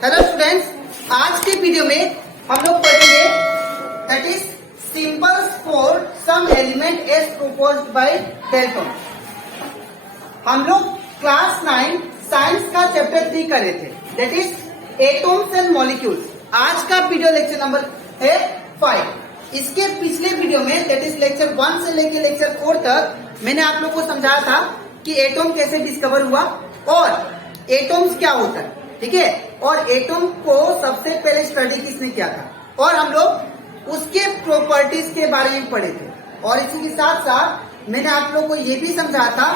Hello students, आज के video में हम लोग पढ़ेंगे that is symbols for some element as proposed by Dalton. हम लोग क्लास 9 साइंस का चैप्टर 3 कर रहे थे that is atoms and molecules. आज का वीडियो लेक्चर नंबर है 5। इसके पिछले वीडियो में दैट इज लेक्चर 1 से लेकर लेक्चर 4 तक मैंने आप लोग को समझाया था कि एटम कैसे डिस्कवर हुआ और एटम्स क्या होता है, ठीक है। और एटम को सबसे पहले स्टडी किसने किया था और हम लोग उसके प्रॉपर्टीज के बारे में पढ़े थे। और इसी के साथ साथ मैंने आप लोग को ये भी समझाया था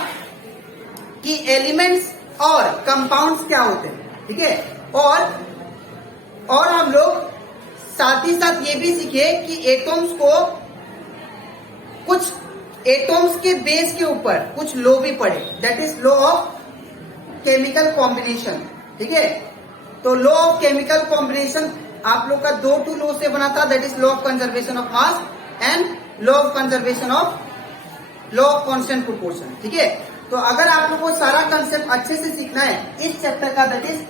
कि एलिमेंट्स और कंपाउंड्स क्या होते हैं, ठीक है। और हम लोग साथ ही साथ ये भी सीखे कि एटम्स को कुछ एटम्स के बेस के ऊपर कुछ लॉ भी पढ़े that is law of chemical combination, ठीक है। तो लॉ ऑफ केमिकल कॉम्बिनेशन आप लोग का 2 लॉ से बना था that is law of conservation of mass and law of conservation of law of constant proportion, ठीक है। तो अगर आप लोग को सारा कंसेप्ट अच्छे से सीखना है इस चैप्टर का दैट इज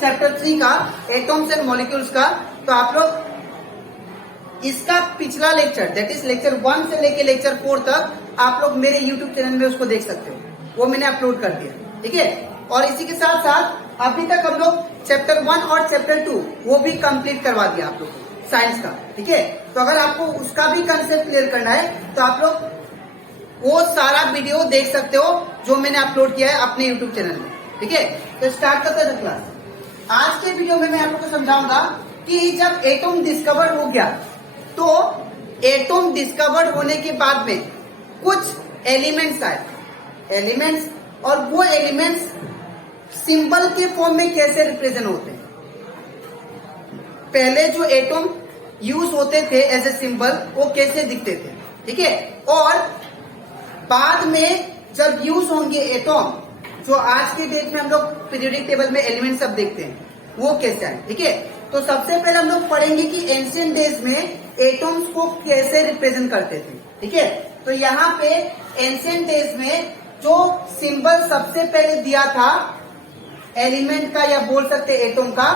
चैप्टर 3 का एटम्स एंड मॉलिक्यूल्स का, तो आप लोग इसका पिछला लेक्चर दैट इज लेक्चर 1 से लेके लेक्चर 4 तक आप लोग मेरे यूट्यूब चैनल में उसको देख सकते हो, वो मैंने अपलोड कर दिया, ठीक है। और इसी के साथ साथ अभी तक हम लोग चैप्टर 1 और चैप्टर 2 वो भी कंप्लीट करवा दिया आप लोग को साइंस का, ठीक है। तो अगर आपको उसका भी कंसेप्ट क्लियर करना है तो आप लोग वो सारा वीडियो देख सकते हो जो मैंने अपलोड किया है अपने यूट्यूब चैनल में, ठीक है। तो स्टार्ट करते हैं क्लास। आज के वीडियो में मैं आप लोग को समझाऊंगा कि जब एटम डिस्कवर हो गया तो एटम डिस्कवर होने के बाद में कुछ एलिमेंट्स आए एलिमेंट्स, और वो एलिमेंट्स सिंबल के फॉर्म में कैसे रिप्रेजेंट होते हैं। पहले जो एटम यूज होते थे एज ए सिंबल वो कैसे दिखते थे, ठीक है। और बाद में जब यूज होंगे एटम जो आज के डेट में हम लोग पीरियोडिक टेबल में एलिमेंट सब देखते हैं वो कैसे आए, ठीक है। तो सबसे पहले हम लोग पढ़ेंगे कि एंशिएंट डेज में एटम्स को कैसे रिप्रेजेंट करते थे, ठीक है। तो यहाँ पे एंशिएंट डेज में जो सिंबल सबसे पहले दिया था एलिमेंट का या बोल सकते एटम का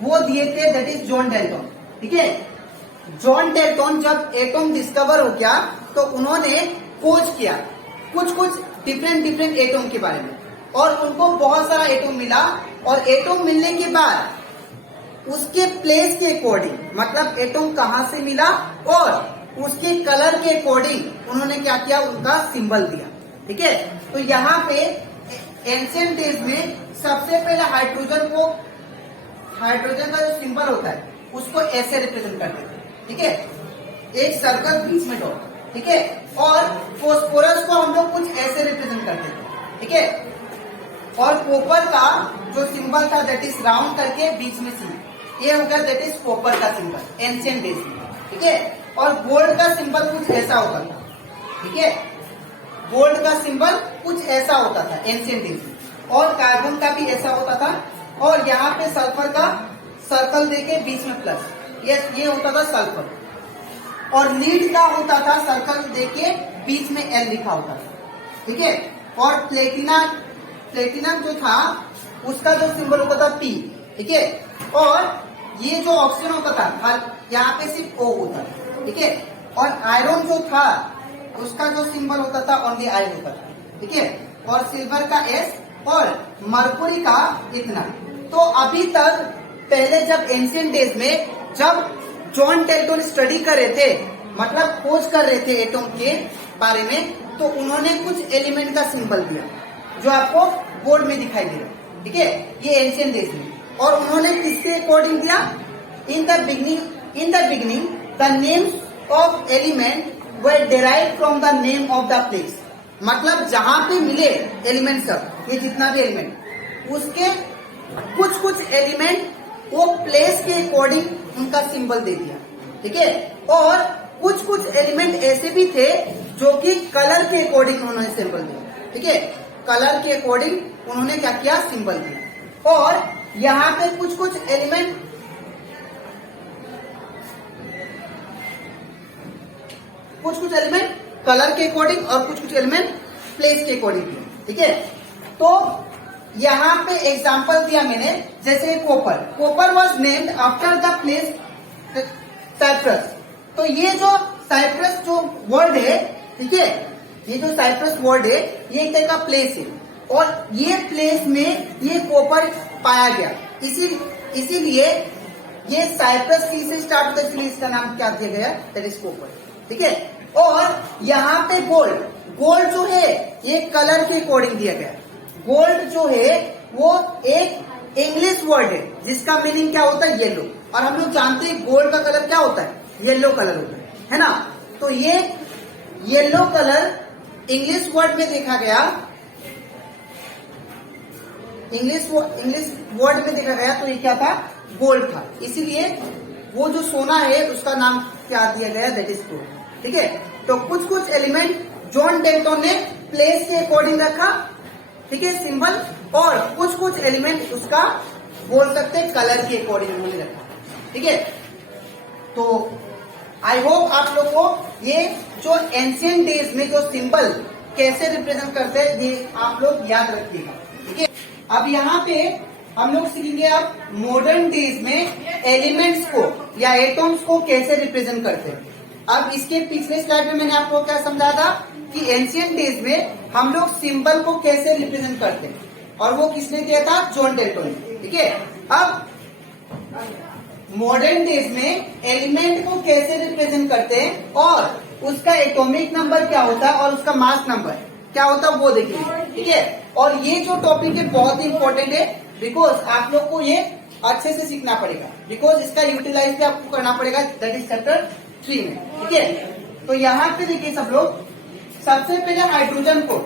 वो दिए थे दैट इज जॉन डेल्टन, ठीक है। जॉन डेल्टन जब एटम डिस्कवर हो गया तो उन्होंने खोज किया कुछ डिफरेंट एटम के बारे में और उनको बहुत सारा एटम मिला। और एटम मिलने के बाद उसके प्लेस के अकॉर्डिंग मतलब एटम कहां से मिला और उसके कलर के अकॉर्डिंग उन्होंने क्या किया उनका सिंबल दिया, ठीक है। तो यहाँ पे एंशिएंट डेज में सबसे पहले हाइड्रोजन का जो सिंबल होता है उसको ऐसे रिप्रेजेंट करते थे, ठीक है। एक सर्कल बीच में डॉट, ठीक है। और फॉस्फोरस को हम लोग कुछ ऐसे रिप्रेजेंट करते थे, ठीक है। और कॉपर का जो सिंबल था दैट इज राउंड करके बीच में सी, ये हो गया दैट इज कॉपर का सिंबल एंशिएंट डेज में, ठीक है। और गोल्ड का सिंबल कुछ ऐसा होता था, ठीक है। गोल्ड का सिंबल कुछ ऐसा होता था एंशिएंट डेज में। और कार्बन का भी ऐसा होता था और यहाँ पे सल्फर का सर्कल देके बीच में प्लस, ये होता था सल्फर। और लीड का होता था सर्कल देके बीच में एल लिखा होता था, ठीक है। और प्लेटिनम जो था उसका जो सिंबल होता था पी, ठीक है। और ये जो ऑप्शन होता था यहाँ पे सिर्फ ओ होता था, ठीक है। और आयरन जो था उसका जो सिंबल होता था ओनली आई होता था, ठीक है। और सिल्वर का एस और मरकुरी का इतना। तो अभी तक पहले जब एंशिएंट डेज में जब जॉन डेल्टन स्टडी कर रहे थे मतलब खोज कर रहे थे एटम के बारे में, तो उन्होंने कुछ एलिमेंट का सिंबल दिया जो आपको बोर्ड में दिखाई दे रहा है, ठीक है। ये एंशिएंट डेज में और उन्होंने किसके अकॉर्डिंग दिया in the beginning the names of element were derived from the name of the place. मतलब जहां पे मिले एलिमेंट सब ये जितना भी एलिमेंट उसके कुछ एलिमेंट वो प्लेस के अकॉर्डिंग उनका सिंबल दे दिया, ठीक है। और कुछ एलिमेंट ऐसे भी थे जो कि कलर के अकॉर्डिंग उन्होंने सिंबल दिया, ठीक है। कलर के अकॉर्डिंग उन्होंने क्या किया सिंबल दिया। और यहाँ पे कुछ एलिमेंट कलर के अकॉर्डिंग और कुछ एलिमेंट प्लेस के अकॉर्डिंग, ठीक है। तो यहाँ पे एग्जाम्पल दिया मैंने, जैसे copper, copper was named after the place Cyprus. तो ये जो साइप्रस जो वर्ड है, ठीक है, ये जो साइप्रस वर्ड है ये एक तरह का प्लेस है, और ये प्लेस में ये कॉपर पाया गया, इसीलिए ये साइप्रस सी से स्टार्ट होता है, इसलिए इसका नाम क्या दिया गया, दैट इज कॉपर। ठीक है, और यहाँ पे गोल्ड, गोल्ड जो है ये कलर के अकॉर्डिंग दिया गया। गोल्ड जो है वो एक इंग्लिश वर्ड है जिसका मीनिंग क्या होता है, येलो, और हम लोग जानते हैं गोल्ड का कलर क्या होता है, येलो कलर होता है ना। तो ये येलो कलर इंग्लिश वर्ड में देखा गया, इंग्लिश वर्ड में देखा गया, तो ये क्या था, गोल्ड था, इसीलिए वो जो सोना है उसका नाम क्या दिया गया, दैट इज गोल्ड। ठीक है, तो कुछ कुछ एलिमेंट जॉन डेल्टन ने प्लेस के अकॉर्डिंग रखा, ठीक है, सिंबल, और कुछ कुछ एलिमेंट उसका बोल सकते हैं कलर के अकॉर्डिंग उन्होंने रखा। ठीक है, तो आई होप आप लोग को ये जो एंशियंट डेज में जो सिंबल कैसे रिप्रेजेंट करते हैं ये आप लोग याद रखिएगा। ठीक है, अब यहाँ पे हम लोग सीखेंगे अब मॉडर्न डेज में एलिमेंट्स को या एटॉम्स को कैसे रिप्रेजेंट करते हैं। अब इसके पिछले स्लाइड में मैंने आपको क्या समझाया था कि एंशियंट डेज में हम लोग सिंबल को कैसे रिप्रेजेंट करते हैं, और वो किसने दिया था, जॉन डेल्टन ने। ठीक है, अब मॉडर्न डेज में एलिमेंट को कैसे रिप्रेजेंट करते हैं और उसका एटॉमिक नंबर क्या होता है और उसका मास नंबर क्या होता है वो देखेंगे। ठीक है, और ये जो टॉपिक है बहुत ही इंपॉर्टेंट है, बिकॉज आप लोग को ये अच्छे से सीखना पड़ेगा, बिकॉज इसका यूटिलाइज भी आपको करना पड़ेगा, दैट इज चैप्टर 3 में। ठीक है, तो यहाँ पे देखिए सब लोग, सबसे पहले हाइड्रोजन को,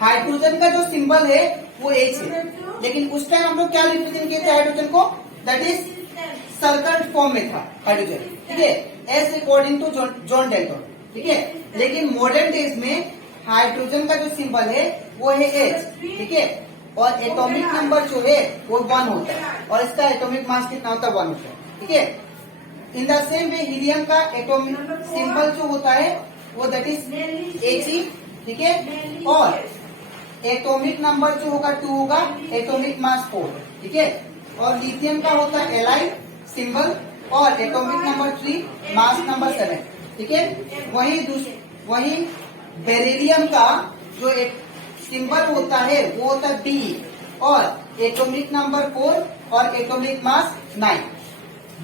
हाइड्रोजन का जो सिंबल है वो H है, लेकिन उस टाइम हम लोग क्या रिप्रेजेंट किए थे हाइड्रोजन को, दैट इज सर्कल फॉर्म में था हाइड्रोजन। ठीक है, as according to John Dalton. ठीक है, लेकिन मॉडर्न डेज में हाइड्रोजन का जो सिंबल है वो है H। ठीक है, और एटॉमिक नंबर जो है वो 1 होता है, और इसका एटॉमिक मास कितना होता है, 1 होता है। ठीक है, in the same way helium का एटॉमिक सिंबल जो होता है वो दैट इज He। ठीक है, और एटॉमिक नंबर जो होगा 2 होगा, एटॉमिक मास 4। ठीक है, और लिथियम का होता है Li सिंबल, और एटॉमिक नंबर 3, मास नंबर 7। ठीक है, वही बेरिलियम का जो एक सिंबल होता है वो होता है B, और एटॉमिक नंबर 4 और एटॉमिक मास 9।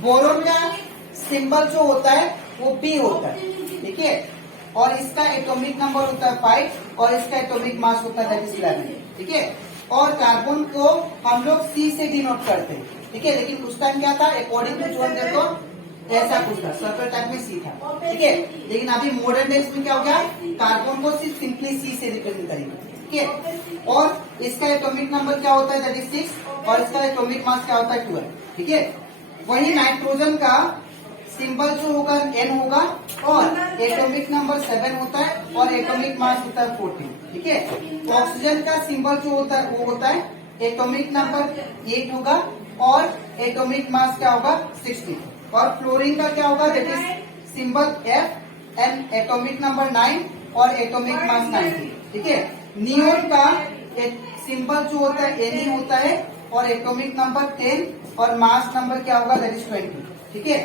बोरोन का सिंबल जो होता है वो B होता है। ठीक है, और इसका एटॉमिक नंबर होता है 5 और इसका एटॉमिक मास होता है 11। ठीक है, और कार्बन को हम लोग C से डिनोट करते हैं। ठीक है, लेकिन उस टाइम क्या था, अकॉर्डिंग टू जॉन डेल्टन ऐसा कुछ था, सर्कल टाइप में C था। ठीक है, लेकिन अभी मॉडर्न डेज में क्या हो गया, कार्बन को सिर्फ सिंपली C से रिप्रेजेंट करेंगे। ठीक है, और इसका एटॉमिक नंबर क्या होता है, दैट इज 6, और इसका एटॉमिक मास क्या होता है 12। ठीक है, वही नाइट्रोजन का सिंबल जो होगा N होगा, और एटॉमिक नंबर 7 होता है, और एटॉमिक मास होता है 14। ठीक है, ऑक्सीजन का सिंबल जो होता है वो होता है एटॉमिक नंबर 8 होगा, और एटॉमिक मास क्या होगा 16, और फ्लोरीन का क्या होगा, that is symbol F and atomic number 9 और एटॉमिक मास 19। ठीक है, नियोन का सिंबल जो होता है Ne होता है, और एटॉमिक नंबर 10 और मास नंबर क्या होगा, दैट इज 20। ठीक है,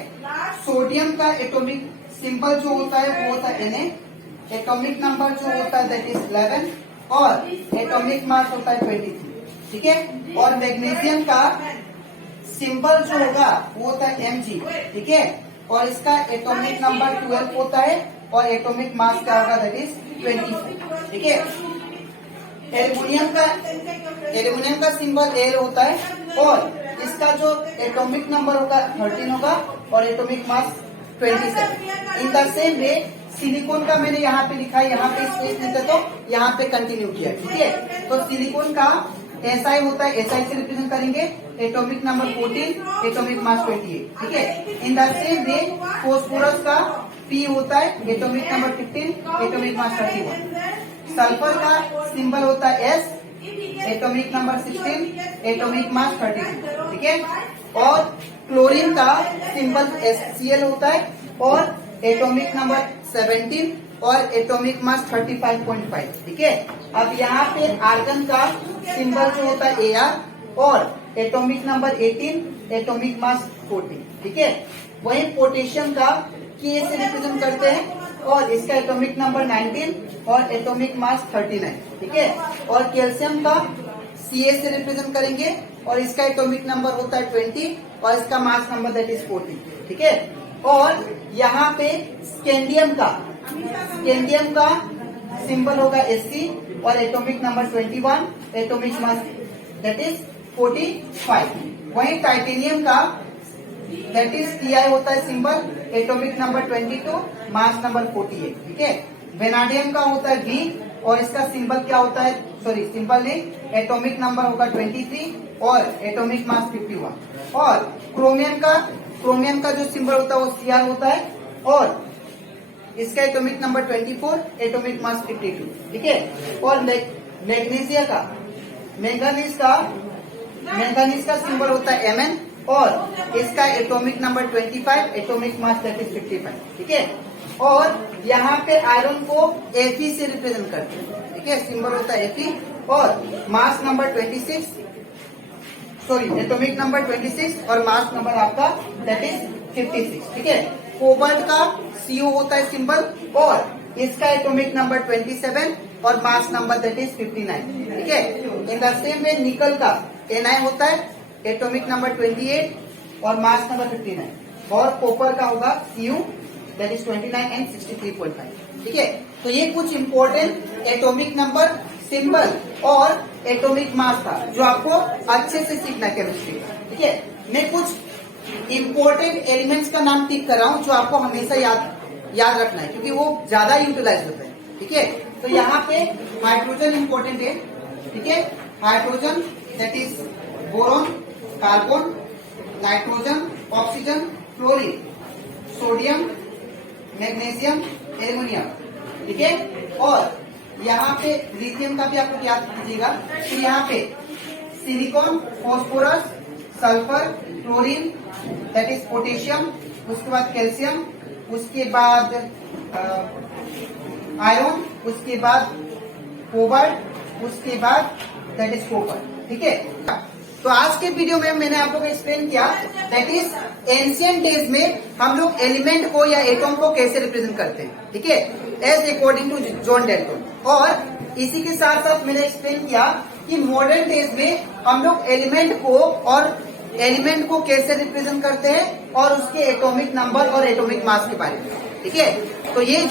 सोडियम का एटॉमिक सिंबल जो होता है वो होता है Na, एटॉमिक नंबर जो होता है दैट इज 11, और एटॉमिक मास होता है 23। ठीक है, और मैग्नीशियम का सिंबल जो होगा वो होता है Mg। ठीक है, और इसका एटॉमिक नंबर 12 होता है, और एटॉमिक मास क्या होगा, दैट इज 24। ठीक है, एल्युमिनियम का सिंबल Al होता है, और इसका जो एटॉमिक नंबर होगा 13 होगा, और atomic mass 27। In the same way silicon का मैंने यहाँ पे लिखा है, यहाँ पे स्पेस नहीं था तो यहाँ पे कंटिन्यू किया। ठीक है, तो सिलिकॉन का SI होता है, SI से रिप्रेजेंट करेंगे, एटॉमिक नंबर 14, एटॉमिक मास 28। ठीक है, in the same way phosphorus का P होता है, atomic number 15, atomic mass 31। Sulphur का सिंबल होता है S, atomic number 16, atomic mass 32। ठीक है, और क्लोरीन का सिंबल Cl होता है, और एटॉमिक नंबर 17 और एटॉमिक मास 35.5। ठीक है, अब यहाँ पे आर्गन का सिंबल जो होता है AR और एटॉमिक नंबर 18, एटॉमिक मास 14। ठीक है, वही पोटेशियम का K से रिप्रेजेंट करते हैं और इसका एटॉमिक नंबर 19 और एटॉमिक मास 39। ठीक है, और कैल्शियम का Ca से रिप्रेजेंट करेंगे और इसका एटॉमिक नंबर होता है 20 और इसका मास नंबर दैट इज 14। ठीक है, और यहाँ पे स्कैंडियम का सिंबल होगा Sc और atomic number 21, atomic mass that is 45। वही टाइटेनियम का दैट इज Ti होता है symbol, atomic number 22, mass number 48। ठीक है, वेनाडियम का होता है V और इसका सिंबल क्या होता है, सॉरी सिंबल नहीं, एटॉमिक नंबर होगा 23 और एटॉमिक मास 51। और क्रोमियम का जो सिंबल होता है वो Cr होता है और इसका एटॉमिक नंबर 24, एटॉमिक मास 52। ठीक है, और मैंगनीज का सिंबल होता है Mn और इसका atomic number 25, atomic mass that is 55। ठीक है, और यहाँ पे आयरन को Fe से रिप्रेजेंट करते हैं। ठीक है, सिंबल होता है Fe और mass number 26, sorry atomic number 26 और मास नंबर आपका दैट इज 56। ठीक है, कोबाल्ट का Cu होता है सिंबल और इसका एटॉमिक नंबर 27 और मास नंबर दैट इज 59। ठीक है, इन द सेम वे निकल का Na होता है, एटॉमिक नंबर 28 और मास नंबर 59 और कॉपर का होगा Cu दैट इज 29 एंड 63.5। ठीक है, तो ये कुछ इंपॉर्टेंट एटॉमिक नंबर, सिंबल और एटॉमिक मास था जो आपको अच्छे से सीखना है केमिस्ट्री का। ठीक है, मैं कुछ इंपॉर्टेंट एलिमेंट्स का नाम टिक कर रहा हूँ जो आपको हमेशा याद रखना है क्योंकि वो ज्यादा यूटिलाइज होता है। ठीक है, तो यहाँ पे हाइड्रोजन इंपॉर्टेंट है। ठीक है, hydrogen that is boron, carbon, nitrogen, oxygen, fluorine, sodium, magnesium, aluminium. ठीक है, और यहाँ पे लिथियम का भी आपको याद कीजिएगा। तो यहाँ पे silicon, phosphorus, sulphur, chlorine that is potassium, उसके बाद कैल्शियम, उसके बाद आयरन, उसके बाद कोबाल्ट, उसके बाद दैट इज कॉपर। ठीक है, तो आज के वीडियो में मैंने आप लोगों को एक्सप्लेन किया दैट इज एंशिएंट डेज में हम लोग एलिमेंट को या एटॉम को कैसे रिप्रेजेंट करते हैं। ठीक है, as according to John Dalton. और इसी के साथ साथ मैंने एक्सप्लेन किया कि मॉडर्न डेज में हम लोग एलिमेंट को कैसे रिप्रेजेंट करते हैं और उसके एटॉमिक नंबर और एटॉमिक मास के बारे में। ठीक है, तो ये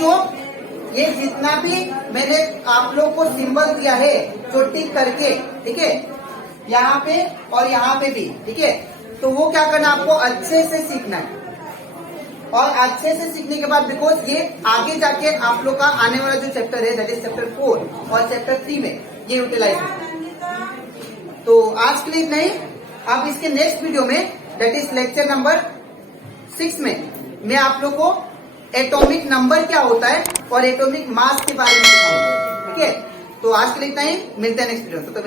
जितना भी मैंने आप लोग को सिंबल दिया है जो टिक करके, ठीक है, यहाँ पे और यहाँ पे भी। ठीक है, तो वो क्या करना आपको अच्छे से सीखना है और अच्छे से सीखने के बाद बिकॉज ये आगे जाके आप लोग का आने वाला जो चैप्टर है दैट इज चैप्टर 4 और चैप्टर 3 में ये यूटिलाइज है। तो आज के लिए इतना ही। अब इसके नेक्स्ट वीडियो में दैट इज लेक्चर नंबर 6 में मैं आप लोग को एटॉमिक नंबर क्या होता है और एटॉमिक मास के बारे में सिखाऊंगा। ठीक है, तो आज के लिए इतना ही, मिलते हैं नेक्स्ट वीडियो में। तो